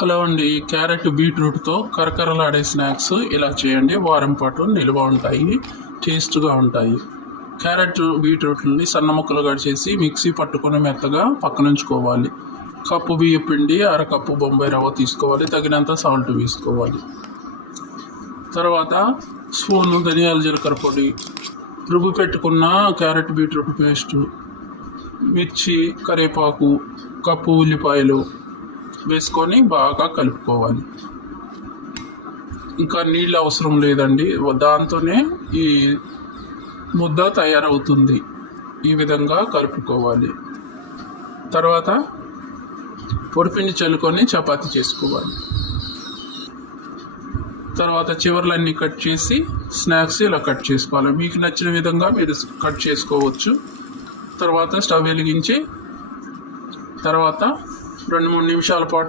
Hello అండి, carrot బీట్రూట్తో కరకరలాడే snacks ఇలా చేయండి. వారం పాటు నిల్వ ఉంటాయి, టేస్ట్గా ఉంటాయి. క్యారెట్ బీట్రూట్లని సన్న ముక్కలు కట్ చేసి మిక్సీ పట్టుకొని మెత్తగా పక్కనుంచుకోవాలి. కప్పు బియ్య పిండి, అరకప్పు బొంబాయి రవ్వ తీసుకోవాలి. తగినంత సాల్ట్ వేసుకోవాలి. తర్వాత స్పూను ధనియాల జీలకర్ర పొడి, రుబ్బు పెట్టుకున్న క్యారెట్ బీట్రూట్ పేస్టు, మిర్చి, కరివేపాకు, కప్పు ఉల్లిపాయలు వేసుకొని బాగా కలుపుకోవాలి. ఇంకా నీళ్ళు అవసరం లేదండి, దాంతోనే ఈ ముద్ద తయారవుతుంది. ఈ విధంగా కలుపుకోవాలి. తర్వాత పొడిపిండి చల్లుకొని చపాతీ చేసుకోవాలి. తర్వాత చివర్లన్నీ కట్ చేసి స్నాక్స్ ఇలా కట్ చేసుకోవాలి. మీకు నచ్చిన విధంగా మీరు కట్ చేసుకోవచ్చు. తర్వాత స్టవ్ వెలిగించి తర్వాత 2-3 నిమిషాల పాటు